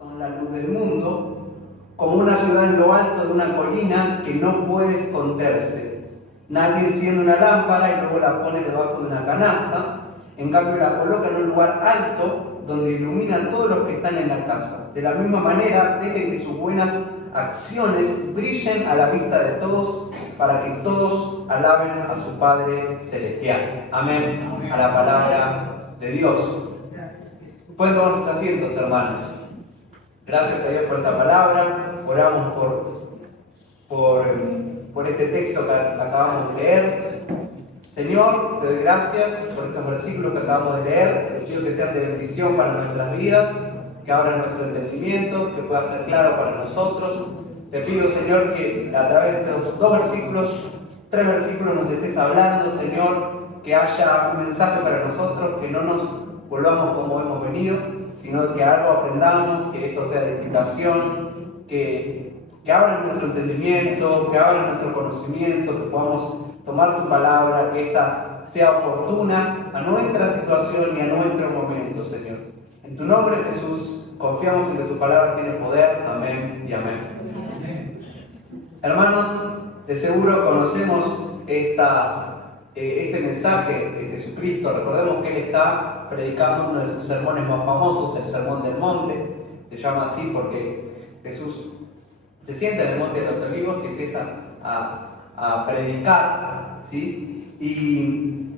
son la luz del mundo, como una ciudad en lo alto de una colina que no puede esconderse. Nadie enciende una lámpara y luego la pone debajo de una canasta, en cambio la coloca en un lugar alto donde ilumina a todos los que están en la casa. De la misma manera, deje que sus buenas acciones brillen a la vista de todos, para que todos alaben a su Padre Celestial. Amén. A la palabra de Dios. Pueden tomar sus asientos, hermanos. Gracias a Dios por esta palabra. Oramos por este texto que acabamos de leer. Señor, te doy gracias por estos versículos que acabamos de leer. Te pido que sean de bendición para nuestras vidas, que abran nuestro entendimiento, que pueda ser claro para nosotros. Te pido, Señor, que a través de estos 3 versículos nos estés hablando, Señor, que haya un mensaje para nosotros, que no nos volvamos como hemos venido, sino que algo aprendamos, que esto sea de edificación, que abra nuestro entendimiento, que abra nuestro conocimiento, que podamos tomar tu palabra, que esta sea oportuna a nuestra situación y a nuestro momento, Señor. En tu nombre, Jesús, confiamos en que tu palabra tiene poder. Amén y amén. Hermanos, de seguro conocemos este mensaje de Jesucristo. Recordemos que Él está predicando uno de sus sermones más famosos, el Sermón del Monte. Se llama así porque Jesús se sienta en el Monte de los Olivos y empieza a predicar, ¿sí? Y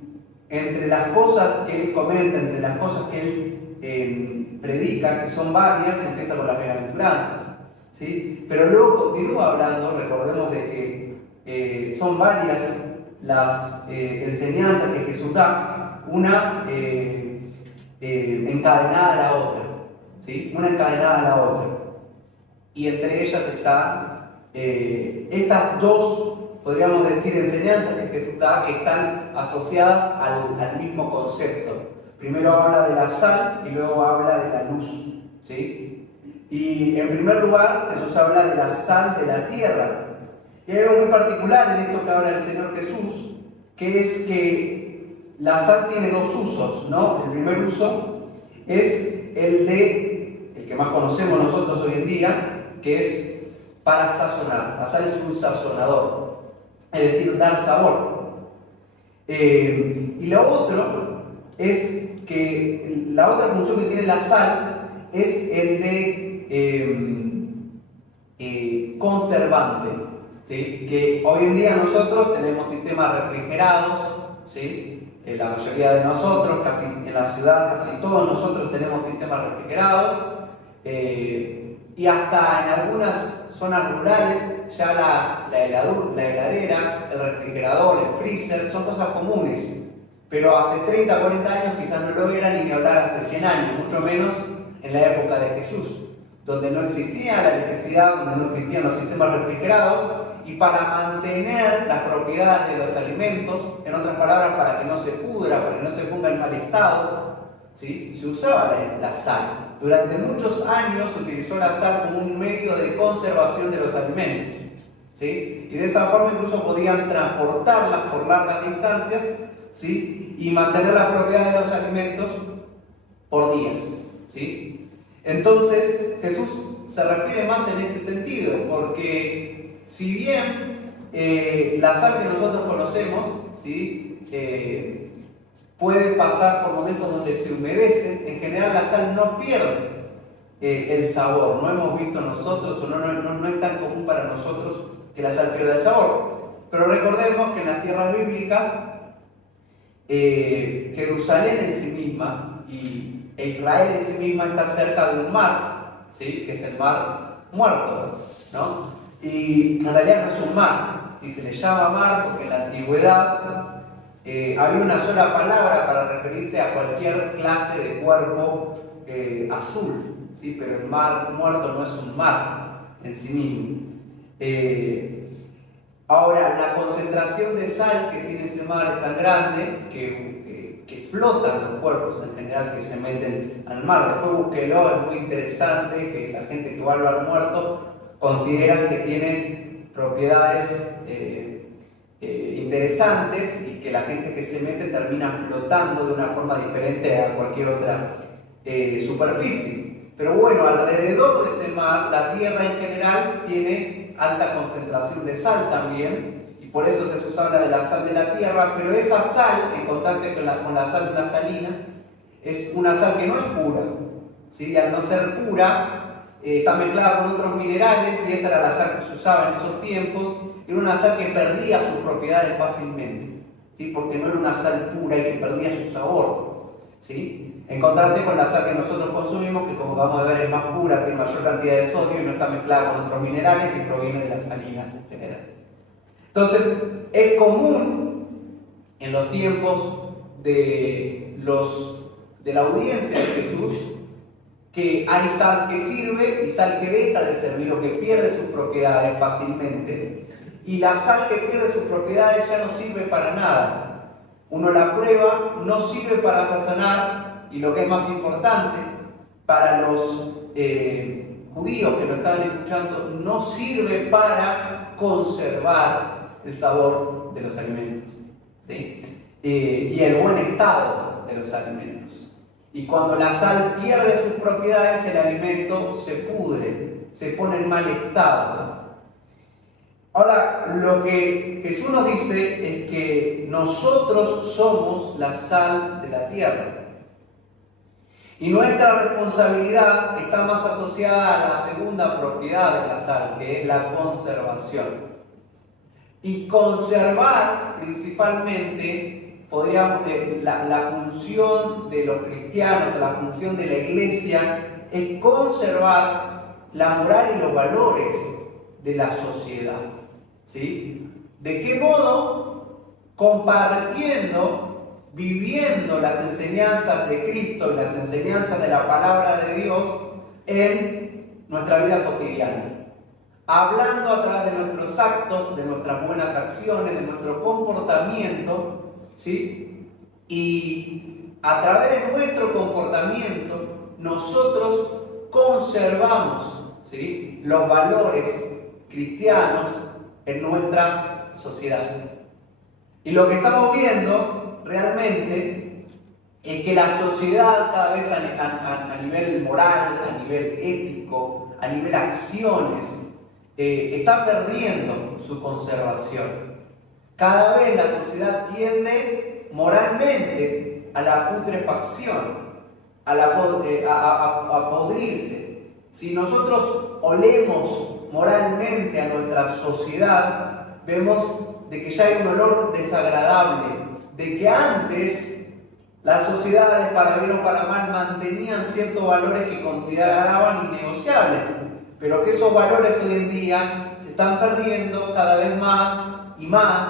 entre las cosas que Él comenta, entre las cosas que Él predica, que son varias, empieza con las bienaventuranzas, ¿sí? Pero luego continúa hablando. Recordemos de que son varias las enseñanzas que Jesús da, una encadenada a la otra, ¿sí? Una encadenada a la otra. Y entre ellas están estas 2, podríamos decir, enseñanzas que Jesús da, que están asociadas al mismo concepto. Primero habla de la sal y luego habla de la luz, ¿sí? Y en primer lugar, Jesús habla de la sal de la tierra. Y hay algo muy particular en esto que habla el Señor Jesús, que es que la sal tiene 2 usos, ¿no? El primer uso es el que más conocemos nosotros hoy en día, que es para sazonar. La sal es un sazonador, es decir, dar sabor. Y lo otro es que la otra función que tiene la sal es el de conservante, ¿sí? Que hoy en día nosotros tenemos sistemas refrigerados, ¿sí? La mayoría de nosotros, casi en la ciudad, casi todos nosotros tenemos sistemas refrigerados, y hasta en algunas zonas rurales ya la heladera, el refrigerador, el freezer son cosas comunes. Pero hace 30, 40 años quizás no lo eran, ni que hablar hace 100 años, mucho menos en la época de Jesús, donde no existía la electricidad, donde no existían los sistemas refrigerados, y para mantener las propiedades de los alimentos, en otras palabras, para que no se pudra, para que no se ponga en mal estado, ¿sí? Se usaba la sal. Durante muchos años se utilizó la sal como un medio de conservación de los alimentos, ¿sí? Y de esa forma incluso podían transportarlas por largas distancias, ¿sí? Y mantener la propiedad de los alimentos por días, ¿sí? Entonces Jesús se refiere más en este sentido, porque si bien la sal que nosotros conocemos, ¿sí? Puede pasar por momentos donde se humedece, en general la sal no pierde el sabor. No hemos visto nosotros, o no es tan común para nosotros que la sal pierda el sabor. Pero recordemos que en las tierras bíblicas, Jerusalén en sí misma e Israel en sí misma está cerca de un mar, ¿sí? Que es el mar Muerto, ¿no? Y en realidad no es un mar, ¿sí? Se le llama mar porque en la antigüedad había una sola palabra para referirse a cualquier clase de cuerpo azul, ¿sí? Pero el mar Muerto no es un mar en sí mismo. Ahora, la concentración de sal que tiene ese mar es tan grande que flotan los cuerpos en general que se meten al mar. Después búsquelo, es muy interesante que la gente que va al mar Muerto considera que tienen propiedades interesantes, y que la gente que se mete termina flotando de una forma diferente a cualquier otra superficie. Pero bueno, alrededor de ese mar, la tierra en general tiene alta concentración de sal también, y por eso Jesús habla de la sal de la tierra, pero esa sal, en contacto con la sal de una salina, es una sal que no es pura, ¿sí? Y al no ser pura, está mezclada con otros minerales, y esa era la sal que se usaba en esos tiempos. Era una sal que perdía sus propiedades fácilmente, ¿sí? Porque no era una sal pura y que perdía su sabor, ¿sí? En contraste con la sal que nosotros consumimos, que como vamos a ver es más pura, tiene mayor cantidad de sodio y no está mezclada con otros minerales y proviene de las salinas en general. Entonces, es común en los tiempos de la audiencia de Jesús que hay sal que sirve y sal que deja de servir o que pierde sus propiedades fácilmente, y la sal que pierde sus propiedades ya no sirve para nada. Uno la prueba, no sirve para sazonar, y lo que es más importante, para los judíos que lo estaban escuchando, no sirve para conservar el sabor de los alimentos, ¿sí? Y el buen estado de los alimentos. Y cuando la sal pierde sus propiedades, el alimento se pudre, se pone en mal estado. Ahora, lo que Jesús nos dice es que nosotros somos la sal de la tierra. Y nuestra responsabilidad está más asociada a la segunda propiedad de la sal, que es la conservación. Y conservar principalmente, podríamos, la función de los cristianos, la función de la iglesia, es conservar la moral y los valores de la sociedad, ¿sí? ¿De qué modo? Compartiendo, viviendo las enseñanzas de Cristo y las enseñanzas de la palabra de Dios en nuestra vida cotidiana. Hablando a través de nuestros actos, de nuestras buenas acciones, de nuestro comportamiento, ¿sí? Y a través de nuestro comportamiento nosotros conservamos, ¿sí?, los valores cristianos en nuestra sociedad. Y lo que estamos viendo realmente es que la sociedad cada vez a nivel moral, a nivel ético, a nivel acciones, está perdiendo su conservación. Cada vez la sociedad tiende moralmente a la putrefacción, a podrirse. Si nosotros olemos moralmente a nuestra sociedad, vemos de que ya hay un olor desagradable, de que antes las sociedades, para bien o para mal, mantenían ciertos valores que consideraban innegociables, pero que esos valores hoy en día se están perdiendo cada vez más y más,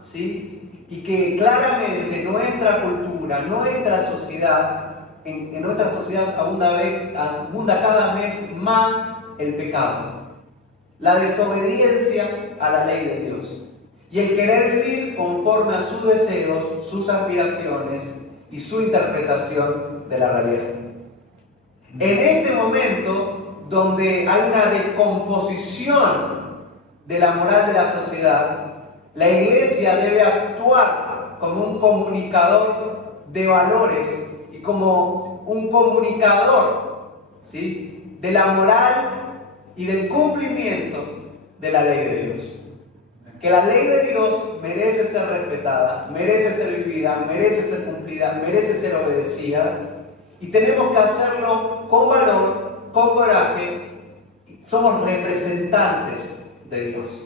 ¿sí? Y que claramente nuestra cultura, nuestra sociedad, en nuestra sociedad abunda cada vez más el pecado, la desobediencia a la ley de Dios y el querer vivir conforme a sus deseos, sus aspiraciones y su interpretación de la realidad. En este momento, donde hay una descomposición de la moral de la sociedad, la iglesia debe actuar como un comunicador de valores y como un comunicador, ¿sí?, de la moral y del cumplimiento de la ley de Dios. Que la ley de Dios merece ser respetada, merece ser vivida, merece ser cumplida, merece ser obedecida, y tenemos que hacerlo con valor, con coraje. Somos representantes de Dios.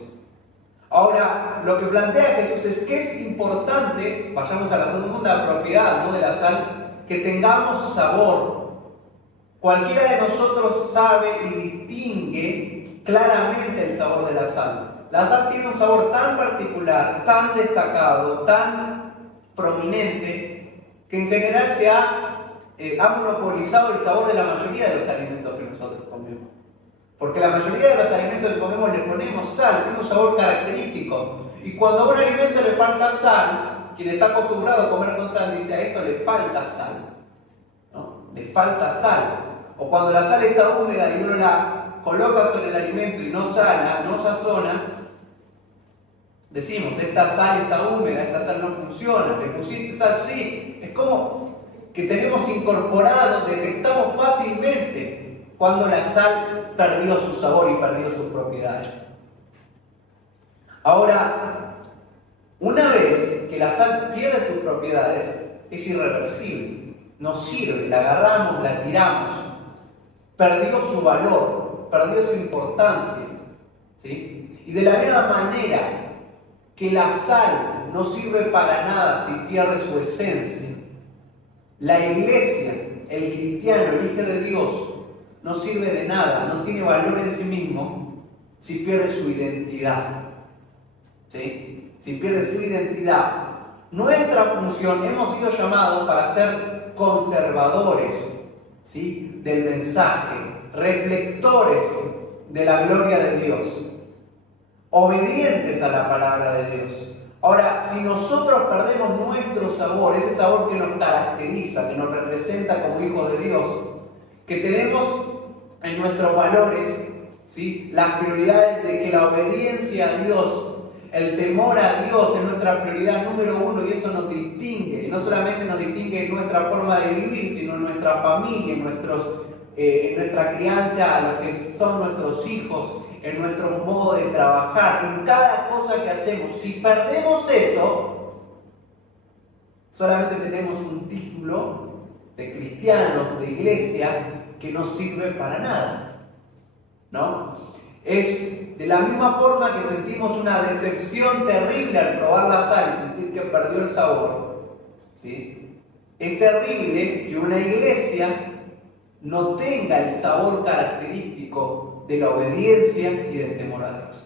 Ahora, lo que plantea Jesús es que es importante, vayamos a la segunda propiedad, ¿no?, de la sal, que tengamos sabor. Cualquiera de nosotros sabe y distingue claramente el sabor de la sal. La sal tiene un sabor tan particular, tan destacado, tan prominente, que en general se ha monopolizado el sabor de la mayoría de los alimentos que nosotros comemos. Porque la mayoría de los alimentos que comemos le ponemos sal, tiene un sabor característico. Y cuando a un alimento le falta sal, quien está acostumbrado a comer con sal dice: a esto le falta sal, ¿no? Le falta sal. O cuando la sal está húmeda y uno la coloca sobre el alimento y no sala, no sazona, decimos: esta sal está húmeda, esta sal no funciona, le pusiste sal, sí. Es como que tenemos incorporado, detectamos fácilmente cuando la sal perdió su sabor y perdió sus propiedades. Ahora, una vez que la sal pierde sus propiedades, es irreversible, no sirve, la agarramos, la tiramos, perdió su valor, perdió su importancia, ¿sí? Y de la misma manera que la sal no sirve para nada si pierde su esencia, la iglesia, el cristiano, el Hijo de Dios, no sirve de nada, no tiene valor en sí mismo si pierde su identidad, ¿sí? Si pierde su identidad. Nuestra función, hemos sido llamados para ser conservadores, ¿sí?, del mensaje, reflectores de la gloria de Dios, obedientes a la palabra de Dios. Ahora, si nosotros perdemos nuestro sabor, ese sabor que nos caracteriza, que nos representa como hijos de Dios, que tenemos en nuestros valores, ¿sí?, las prioridades de que la obediencia a Dios, el temor a Dios es nuestra prioridad número uno, y eso nos distingue. Y no solamente nos distingue en nuestra forma de vivir, sino en nuestra familia, en nuestra crianza, a los que son nuestros hijos, en nuestro modo de trabajar, en cada cosa que hacemos. Si perdemos eso, solamente tenemos un título de cristianos, de iglesia, que no sirve para nada, ¿no? Es de la misma forma que sentimos una decepción terrible al probar la sal y sentir que perdió el sabor, ¿sí? Es terrible que una iglesia no tenga el sabor característico de la obediencia y del temor a Dios.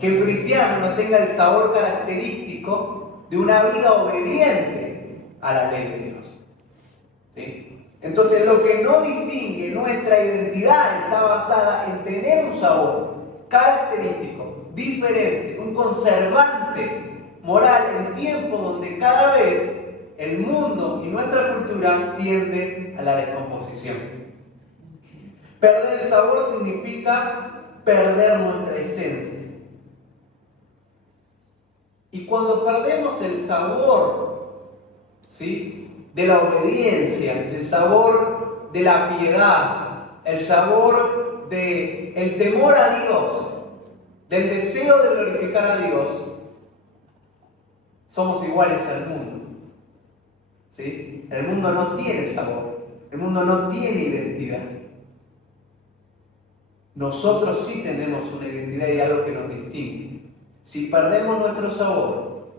Que el cristiano no tenga el sabor característico de una vida obediente a la ley de Dios, ¿sí? Entonces, lo que no distingue nuestra identidad está basada en tener un sabor característico, diferente, un conservante moral en tiempos donde cada vez el mundo y nuestra cultura tiende a la descomposición. Perder el sabor significa perder nuestra esencia. Y cuando perdemos el sabor, ¿sí?, de la obediencia, el sabor de la piedad, el sabor del temor a Dios, del deseo de glorificar a Dios, somos iguales al mundo, ¿sí? El mundo no tiene sabor, el mundo no tiene identidad. Nosotros sí tenemos una identidad y algo que nos distingue. Si perdemos nuestro sabor,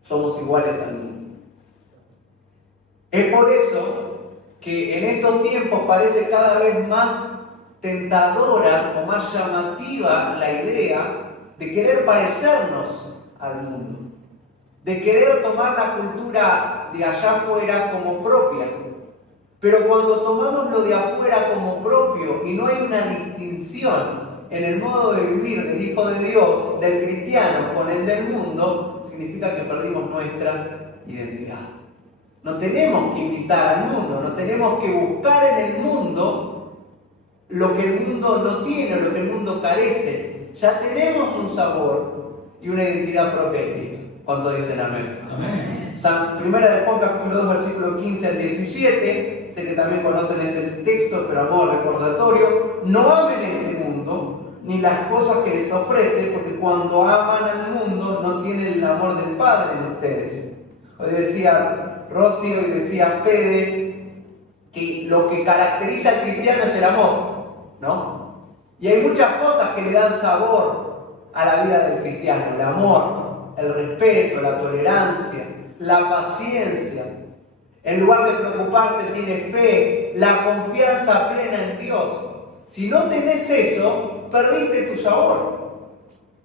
somos iguales al mundo. Es por eso que en estos tiempos parece cada vez más tentadora o más llamativa la idea de querer parecernos al mundo, de querer tomar la cultura de allá afuera como propia. Pero cuando tomamos lo de afuera como propio y no hay una distinción en el modo de vivir del Hijo de Dios, del cristiano, con el del mundo, significa que perdimos nuestra identidad. No tenemos que imitar al mundo, no tenemos que buscar en el mundo lo que el mundo no tiene, lo que el mundo carece. Ya tenemos un sabor y una identidad propia de Cristo. ¿Cuántos dicen amén? Amén. Primera de Juan, capítulo 2, versículo 15 al 17. Sé que también conocen ese texto, pero a modo recordatorio. No amen este mundo, ni las cosas que les ofrece, porque cuando aman al mundo no tienen el amor del Padre en ustedes. Hoy decía Rosy, hoy decía Fede, que lo que caracteriza al cristiano es el amor, ¿no? Y hay muchas cosas que le dan sabor a la vida del cristiano: el amor, el respeto, la tolerancia, la paciencia. En lugar de preocuparse, tiene fe, la confianza plena en Dios. Si no tenés eso, perdiste tu sabor.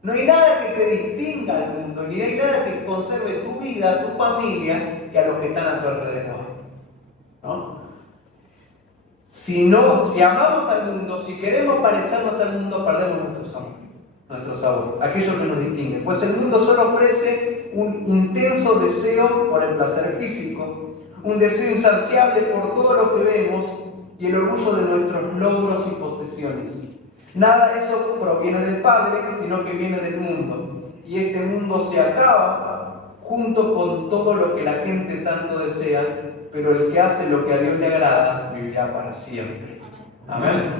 No hay nada que te distinga al mundo, ni hay nada que conserve tu vida, tu familia y a los que están a tu alrededor, ¿no? Si amamos al mundo, si queremos parecernos al mundo, perdemos nuestro sabor, aquello que nos distingue. Pues el mundo solo ofrece un intenso deseo por el placer físico, un deseo insaciable por todo lo que vemos y el orgullo de nuestros logros y posesiones. Nada de eso proviene del Padre, sino que viene del mundo. Y este mundo se acaba junto con todo lo que la gente tanto desea, pero el que hace lo que a Dios le agrada vivirá para siempre. Amén.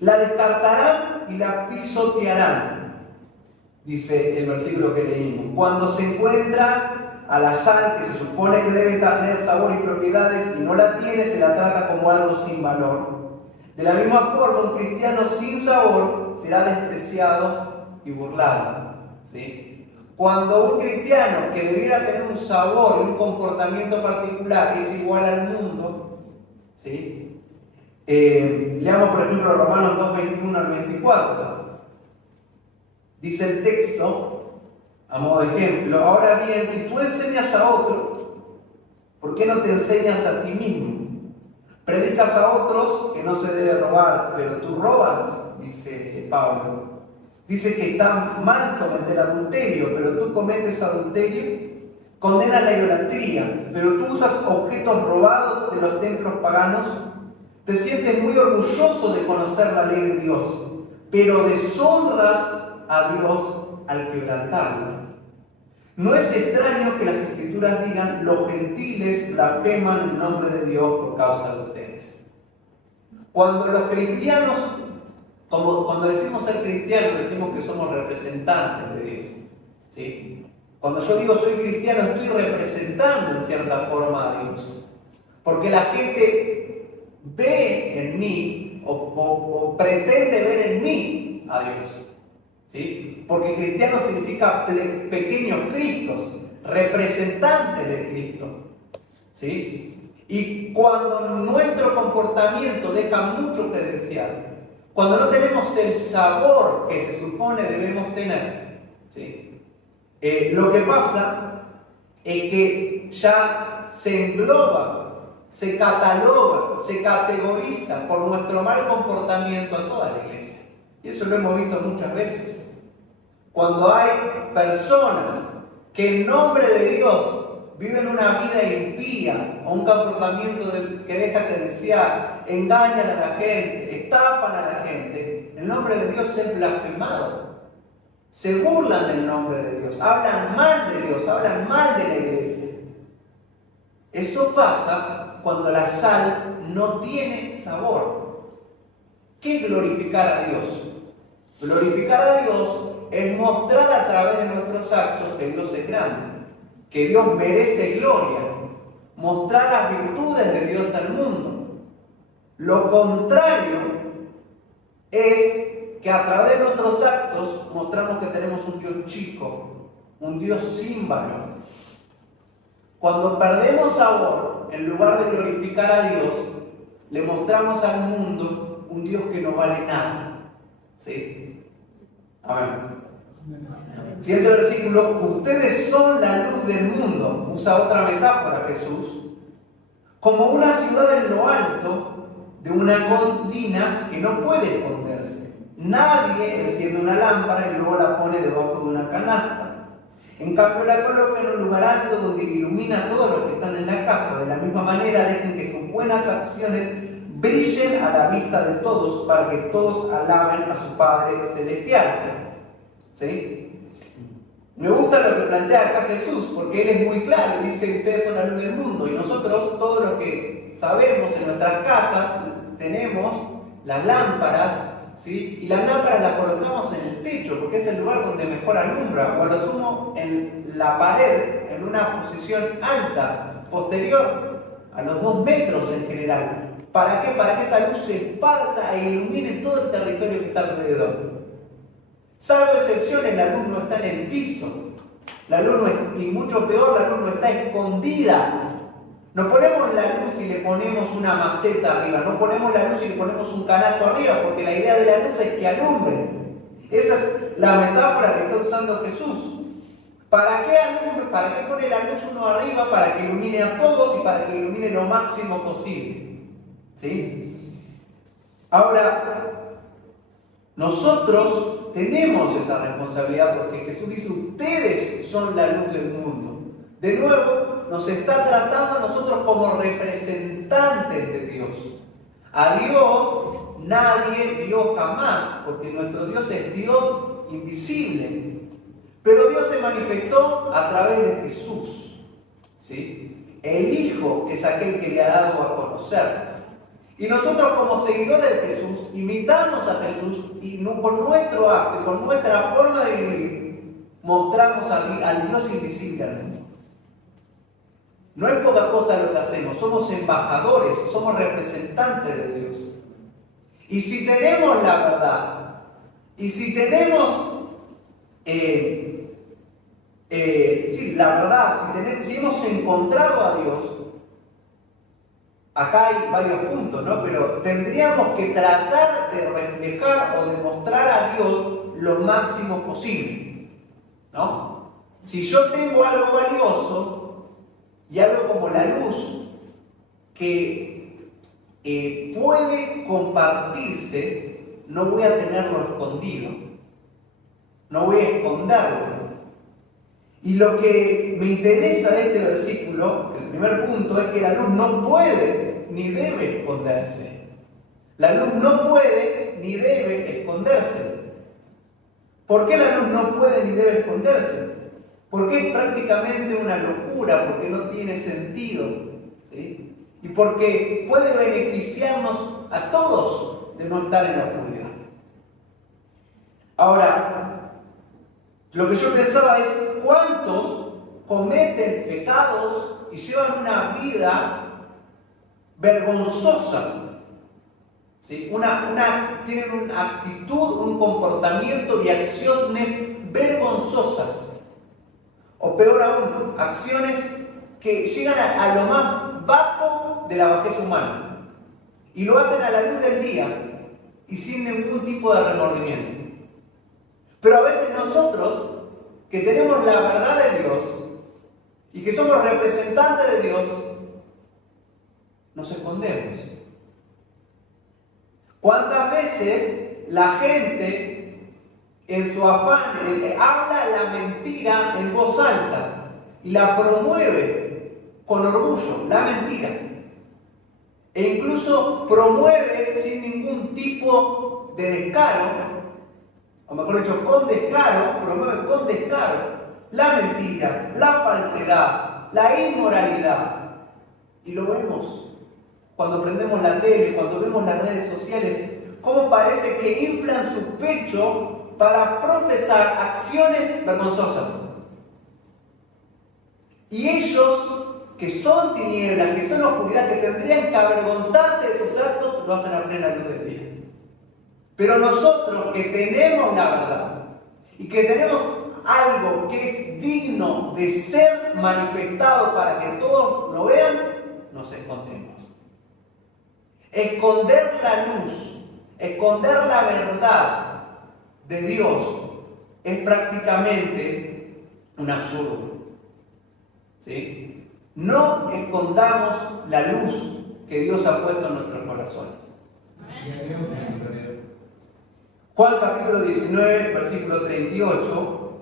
La descartarán y la pisotearán, dice el versículo que leímos. Cuando se encuentra a la sal que se supone que debe tener sabor y propiedades y no la tiene, se la trata como algo sin valor. De la misma forma, un cristiano sin sabor será despreciado y burlado. ¿Sí? Cuando un cristiano que debiera tener un sabor y un comportamiento particular es igual al mundo, ¿sí? Leamos por ejemplo Romanos 2, 21 al 24. Dice el texto, a modo de ejemplo: ahora bien, si tú enseñas a otro, ¿por qué no te enseñas a ti mismo? Predicas a otros que no se debe robar, pero tú robas, dice Pablo. Dice que está mal cometer adulterio, pero tú cometes adulterio. Condenas la idolatría, pero tú usas objetos robados de los templos paganos. Te sientes muy orgulloso de conocer la ley de Dios, pero deshonras a Dios al quebrantarla. No es extraño que las Escrituras digan: los gentiles blasfeman el nombre de Dios por causa de ustedes. Cuando los cristianos, cuando decimos ser cristianos, decimos que somos representantes de Dios. ¿Sí? Cuando yo digo soy cristiano, estoy representando en cierta forma a Dios. Porque la gente ve en mí o pretende ver en mí a Dios. ¿Sí? Porque cristiano significa pequeños Cristos, representantes de Cristo. ¿Sí? Y cuando nuestro comportamiento deja mucho que desear, cuando no tenemos el sabor que se supone debemos tener, ¿sí? Lo que pasa es que ya se engloba, se cataloga, se categoriza por nuestro mal comportamiento a toda la iglesia. Y eso lo hemos visto muchas veces. Cuando hay personas que en nombre de Dios viven una vida impía o un comportamiento que deja que desear, engañan a la gente, estafan a la gente, el nombre de Dios es blasfemado. Se burlan del nombre de Dios, hablan mal de Dios, hablan mal de la iglesia. Eso pasa cuando la sal no tiene sabor. ¿Qué es glorificar a Dios? Glorificar a Dios es mostrar a través de nuestros actos que Dios es grande, que Dios merece gloria, mostrar las virtudes de Dios al mundo. Lo contrario es que a través de nuestros actos mostramos que tenemos un Dios chico, un Dios sin valor. Cuando perdemos sabor, en lugar de glorificar a Dios, le mostramos al mundo un Dios que no vale nada. ¿Sí? Amén. Siguiente versículo: ustedes son la luz del mundo. Usa otra metáfora Jesús. Como una ciudad en lo alto de una colina que no puede esconderse. Nadie enciende una lámpara y luego la pone debajo de una canasta. En cambio la coloca en un lugar alto donde ilumina a todos los que están en la casa. De la misma manera dejen que sus buenas acciones brillen a la vista de todos, para que todos alaben a su Padre Celestial. ¿Sí? Me gusta lo que plantea acá Jesús, porque Él es muy claro, dice: ustedes son la luz del mundo. Y nosotros, todo lo que sabemos en nuestras casas, tenemos las lámparas, ¿sí? Y las lámparas las colocamos en el techo, porque es el lugar donde mejor alumbra, o a lo sumo en la pared, en una posición alta, posterior a los 2 metros en general. ¿Para qué? Para que esa luz se esparza e ilumine todo el territorio que está alrededor. Salvo excepciones, la luz no está en el piso. La luz no es, y mucho peor, la luz no está escondida. No ponemos la luz y le ponemos una maceta arriba. No ponemos la luz y le ponemos un canasto arriba, porque la idea de la luz es que alumbre. Esa es la metáfora que está usando Jesús. ¿Para qué alumbre? ¿Para qué pone la luz uno arriba? Para que ilumine a todos y para que ilumine lo máximo posible. ¿Sí? Ahora, nosotros tenemos esa responsabilidad, porque Jesús dice: ustedes son la luz del mundo. De nuevo, nos está tratando a nosotros como representantes de Dios. A Dios nadie vio jamás, porque nuestro Dios es Dios invisible. Pero Dios se manifestó a través de Jesús. ¿Sí? El Hijo es aquel que le ha dado a conocer. Y nosotros como seguidores de Jesús, imitamos a Jesús y con nuestro acto, con nuestra forma de vivir, mostramos al Dios invisible al mundo. No es poca cosa lo que hacemos, somos embajadores, somos representantes de Dios. Y si tenemos la verdad, y si tenemos la verdad, si hemos encontrado a Dios, acá hay varios puntos, ¿no? Pero tendríamos que tratar de reflejar o de mostrar a Dios lo máximo posible, ¿no? Si yo tengo algo valioso y algo como la luz que puede compartirse, no voy a tenerlo escondido, no voy a esconderlo. Y lo que me interesa de este versículo, el primer punto, es que la luz no puede ni debe esconderse. La luz no puede ni debe esconderse. ¿Por qué la luz no puede ni debe esconderse? Porque es prácticamente una locura, porque no tiene sentido, ¿sí? Y porque puede beneficiarnos a todos de no estar en la oscuridad. Ahora, lo que yo pensaba es, ¿cuántos cometen pecados y llevan una vida vergonzosa? ¿Sí? Tienen una actitud, un comportamiento y acciones vergonzosas. O peor aún, acciones que llegan a lo más bajo de la bajeza humana. Y lo hacen a la luz del día y sin ningún tipo de remordimiento. Pero a veces nosotros, que tenemos la verdad de Dios y que somos representantes de Dios, nos escondemos. ¿Cuántas veces la gente, en su afán, habla la mentira en voz alta y la promueve con orgullo, la mentira? E incluso promueve sin ningún tipo de descaro, o mejor dicho, con descaro, promueve con descaro la mentira, la falsedad, la inmoralidad. Y lo vemos cuando prendemos la tele, cuando vemos las redes sociales, cómo parece que inflan su pecho para profesar acciones vergonzosas. Y ellos, que son tinieblas, que son oscuridad, que tendrían que avergonzarse de sus actos, lo hacen a plena luz del día. Pero nosotros que tenemos la verdad y que tenemos algo que es digno de ser manifestado para que todos lo vean, nos escondemos. Esconder la luz, esconder la verdad de Dios es prácticamente un absurdo. ¿Sí? No escondamos la luz que Dios ha puesto en nuestros corazones. Juan capítulo 19, versículo 38,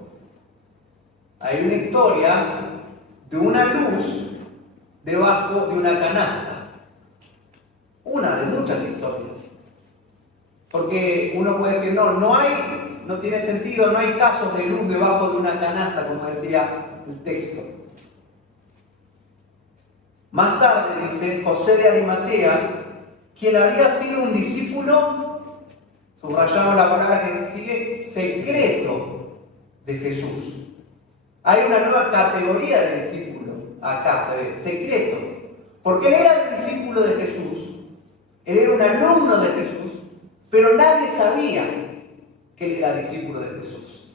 hay una historia de una luz debajo de una canasta. Una de muchas historias. Porque uno puede decir, no tiene sentido, no hay casos de luz debajo de una canasta, como decía el texto. Más tarde dice José de Arimatea, quien había sido un discípulo, subrayamos la palabra que sigue, secreto de Jesús. Hay una nueva categoría de discípulo, acá se ve, secreto. Porque él era el discípulo de Jesús, él era un alumno de Jesús, pero nadie sabía que él era discípulo de Jesús.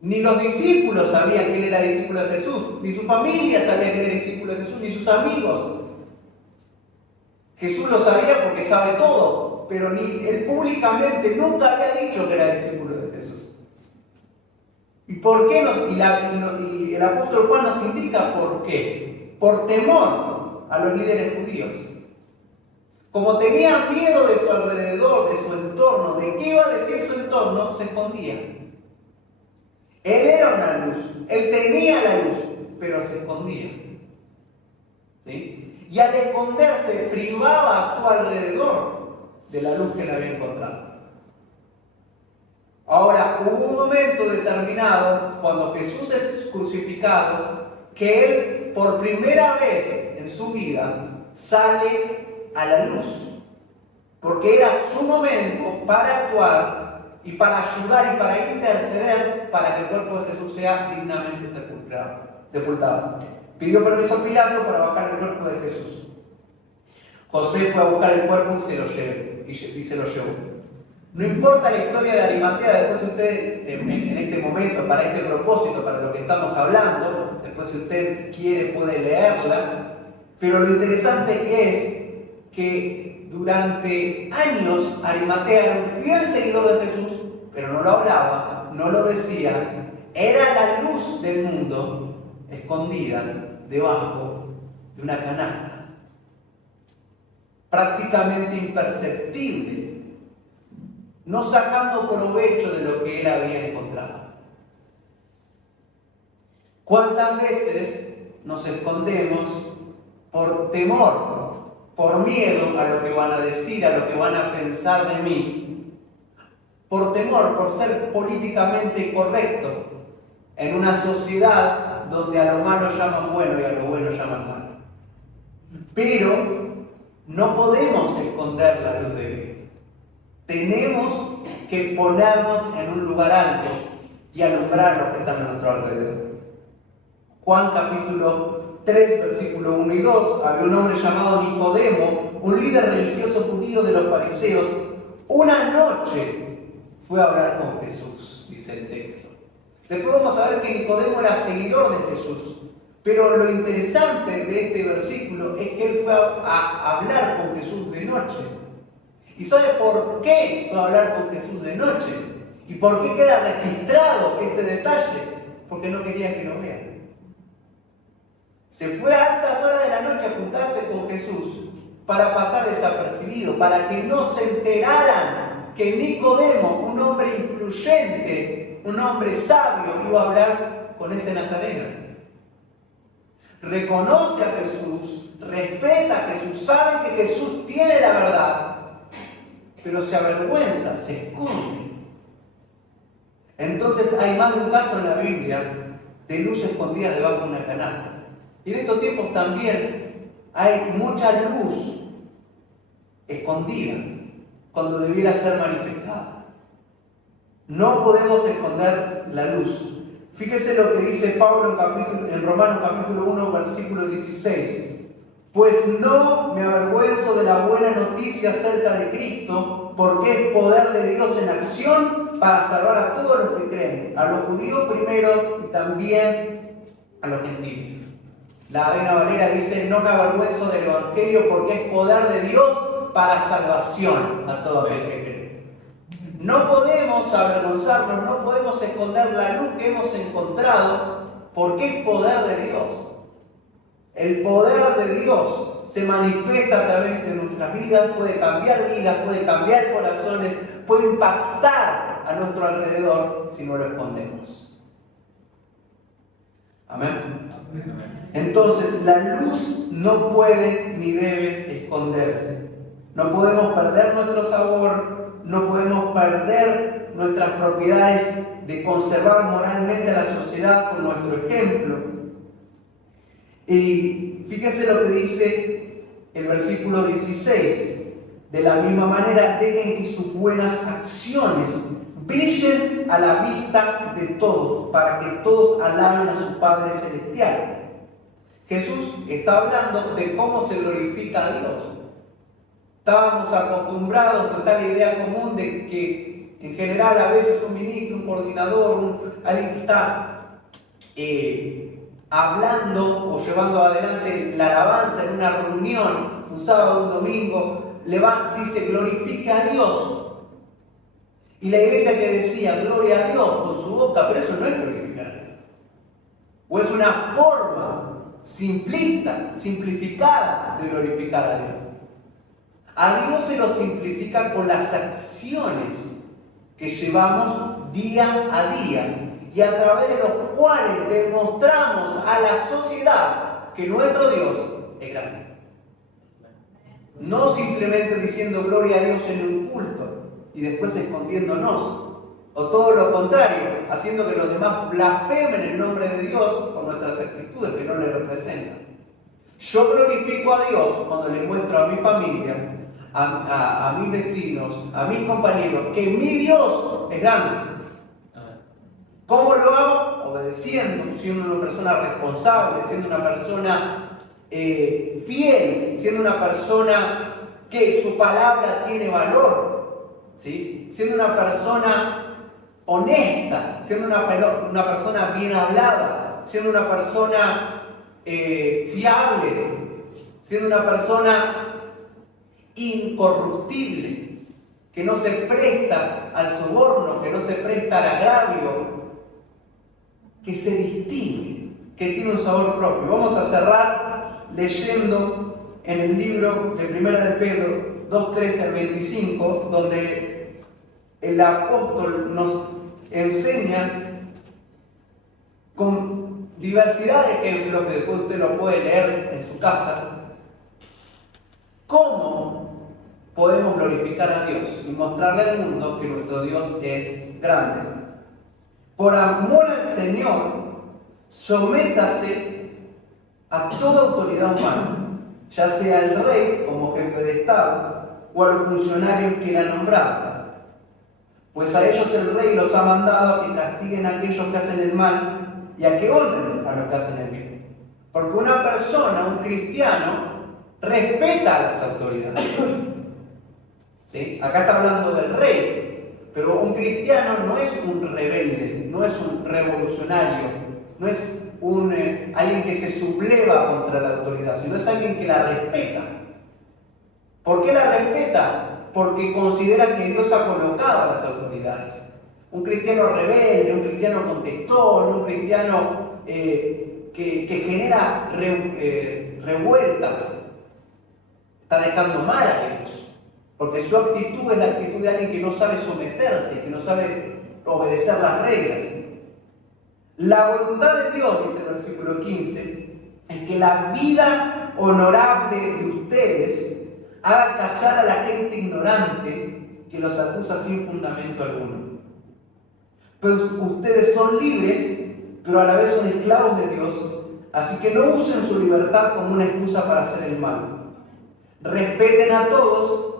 Ni los discípulos sabían que él era discípulo de Jesús, ni su familia sabía que él era discípulo de Jesús, ni sus amigos. Jesús lo sabía porque sabe todo, pero ni él públicamente nunca había dicho que era discípulo de Jesús. ¿Y por qué? Y el apóstol Juan nos indica por qué. Por temor a los líderes judíos. Como tenían miedo de su alrededor, de su entorno, de qué iba a decir su entorno, se escondían. Él era una luz, él tenía la luz, pero se escondía. ¿Sí? Y al esconderse privaba a su alrededor de la luz que le había encontrado. Ahora, hubo un momento determinado, cuando Jesús es crucificado, que él por primera vez en su vida sale a la luz, porque era su momento para actuar y para ayudar y para interceder para que el cuerpo de Jesús sea dignamente sepultado. Pidió permiso a Pilato para bajar el cuerpo de Jesús. José fue a buscar el cuerpo y se lo llevó. No importa la historia de Arimatea, después usted, en este momento, para este propósito, para lo que estamos hablando, después si usted quiere puede leerla, pero lo interesante es que durante años Arimatea era un fiel seguidor de Jesús, pero no lo hablaba, no lo decía, era la luz del mundo escondida debajo de una canasta, prácticamente imperceptible, no sacando provecho de lo que él había encontrado. ¿Cuántas veces nos escondemos por temor, por miedo a lo que van a decir, a lo que van a pensar de mí? Por temor, por ser políticamente correcto en una sociedad donde a lo malo llaman bueno y a lo bueno llaman malo. Pero no podemos esconder la luz de Cristo. Tenemos que ponernos en un lugar alto y alumbrar a los que están a nuestro alrededor. Juan capítulo 3, versículo 1 y 2, había un hombre llamado Nicodemo, un líder religioso judío de los fariseos. Una noche fue a hablar con Jesús, dice el texto. Después vamos a ver que Nicodemo era seguidor de Jesús. Pero lo interesante de este versículo es que él fue a hablar con Jesús de noche. ¿Y sabe por qué fue a hablar con Jesús de noche? ¿Y por qué queda registrado este detalle? Porque no quería que lo vean. Se fue a altas horas de la noche a juntarse con Jesús para pasar desapercibido, para que no se enteraran que Nicodemo, un hombre influyente, un hombre sabio, iba a hablar con ese nazareno. Reconoce a Jesús, respeta a Jesús, sabe que Jesús tiene la verdad, pero se avergüenza, se esconde. Entonces hay más de un caso en la Biblia de luz escondida debajo de una canasta. Y en estos tiempos también hay mucha luz escondida cuando debiera ser manifestada. No podemos esconder la luz. Fíjese lo que dice Pablo en Romanos capítulo 1, versículo 16. Pues no me avergüenzo de la buena noticia acerca de Cristo, porque es poder de Dios en acción para salvar a todos los que creen, a los judíos primero y también a los gentiles. La Reina Valera dice, no me avergüenzo del Evangelio porque es poder de Dios para salvación a todo aquel que cree. No podemos avergonzarnos, no podemos esconder la luz que hemos encontrado porque es poder de Dios. El poder de Dios se manifiesta a través de nuestras vidas, puede cambiar vidas, puede cambiar corazones, puede impactar a nuestro alrededor si no lo escondemos. Amén. Entonces, la luz no puede ni debe esconderse. No podemos perder nuestro sabor, no podemos perder nuestras propiedades de conservar moralmente a la sociedad con nuestro ejemplo. Y fíjense lo que dice el versículo 16. De la misma manera, dejen que sus buenas acciones brillen a la vista de todos, para que todos alaben a su Padre Celestial. Jesús está hablando de cómo se glorifica a Dios. Estábamos acostumbrados a tal idea común de que en general a veces un ministro, un coordinador, alguien que está hablando o llevando adelante la alabanza en una reunión, un sábado, un domingo, dice glorifica a Dios. Y la iglesia que decía gloria a Dios con su boca, pero eso no es glorificar a Dios. O es una forma simplista, simplificada de glorificar a Dios. A Dios se lo simplifica con las acciones que llevamos día a día y a través de los cuales demostramos a la sociedad que nuestro Dios es grande. No simplemente diciendo gloria a Dios en un culto y después escondiéndonos, o todo lo contrario, haciendo que los demás blasfemen el nombre de Dios con nuestras actitudes que no le representan. Yo glorifico a Dios cuando le muestro a mi familia, a mis vecinos, a mis compañeros, que mi Dios es grande. ¿Cómo lo hago? Obedeciendo, siendo una persona responsable, siendo una persona fiel, siendo una persona que su palabra tiene valor, ¿sí? Siendo una persona honesta, siendo una persona bien hablada, siendo una persona fiable, siendo una persona incorruptible, que no se presta al soborno, que no se presta al agravio, que se distingue, que tiene un sabor propio. Vamos a cerrar leyendo en el libro de Primera de Pedro 2:13 al 25, donde el apóstol nos enseña con diversidad de ejemplos, que después usted lo puede leer en su casa, cómo podemos glorificar a Dios y mostrarle al mundo que nuestro Dios es grande. Por amor al Señor, sométase a toda autoridad humana, ya sea el rey como jefe de Estado o a los funcionarios que él ha nombrado. Pues a ellos el rey los ha mandado a que castiguen a aquellos que hacen el mal y a que honren a los que hacen el bien. Porque una persona, un cristiano, respeta a las autoridades. ¿Sí? Acá está hablando del rey, pero un cristiano no es un rebelde, no es un revolucionario, no es alguien que se subleva contra la autoridad, sino es alguien que la respeta. ¿Por qué la respeta? Porque considera que Dios ha colocado a las autoridades. Un cristiano rebelde, un cristiano contestón, un cristiano que genera revueltas, está dejando mal a Dios. Porque su actitud es la actitud de alguien que no sabe someterse, que no sabe obedecer las reglas. La voluntad de Dios, dice el versículo 15, es que la vida honorable de ustedes haga callar a la gente ignorante que los acusa sin fundamento alguno. Pues ustedes son libres, pero a la vez son esclavos de Dios, así que no usen su libertad como una excusa para hacer el mal. Respeten a todos,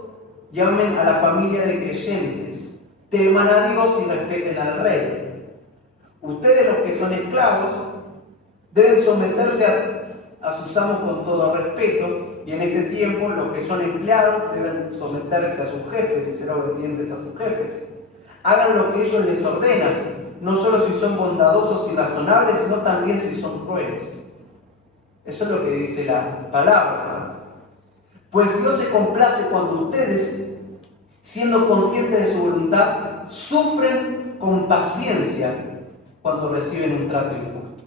llamen a la familia de creyentes, teman a Dios y respeten al rey. Ustedes, los que son esclavos, deben someterse a sus amos con todo respeto, y en este tiempo los que son empleados deben someterse a sus jefes y ser obedientes a sus jefes. Hagan lo que ellos les ordenan, no solo si son bondadosos y razonables, sino también si son crueles. Eso es lo que dice la palabra. Pues Dios se complace cuando ustedes, siendo conscientes de su voluntad, sufren con paciencia cuando reciben un trato injusto.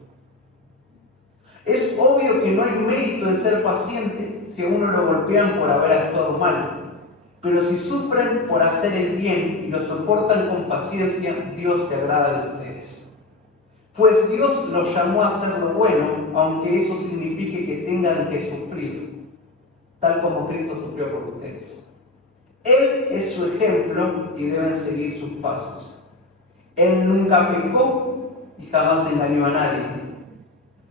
Es obvio que no hay mérito en ser paciente si a uno lo golpean por haber actuado mal, pero si sufren por hacer el bien y lo soportan con paciencia, Dios se agrada de ustedes. Pues Dios los llamó a hacer lo bueno, aunque eso signifique que tengan que sufrir, tal como Cristo sufrió por ustedes. Él es su ejemplo y deben seguir sus pasos. Él nunca pecó y jamás engañó a nadie.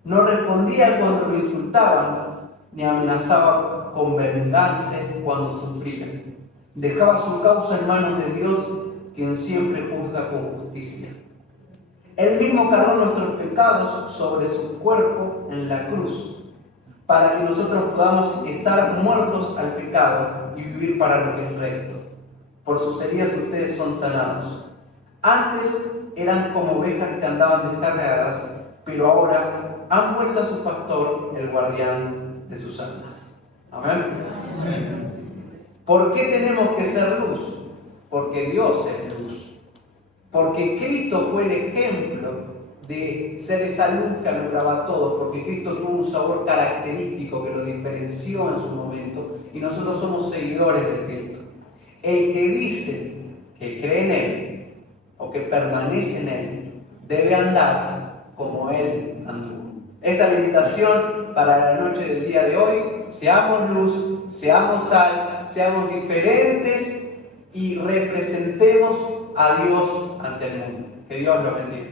No respondía cuando lo insultaban, ni amenazaba con vengarse cuando sufría. Dejaba su causa en manos de Dios, quien siempre juzga con justicia. Él mismo cargó nuestros pecados sobre su cuerpo en la cruz, para que nosotros podamos estar muertos al pecado y vivir para lo que es recto. Por sus heridas ustedes son sanados. Antes eran como ovejas que andaban descarriadas, pero ahora han vuelto a su pastor, el guardián de sus almas. Amén. Amén. ¿Por qué tenemos que ser luz? Porque Dios es luz. Porque Cristo fue el ejemplo de ser esa luz que alumbraba a todos. Porque Cristo tuvo un sabor característico que lo diferenció en su momento. Y nosotros somos seguidores de Cristo. El que dice que cree en Él o que permanece en Él debe andar como Él anduvo. Esa es la invitación para la noche del día de hoy. Seamos luz, seamos sal, seamos diferentes y representemos a Dios ante el mundo. Que Dios los bendiga.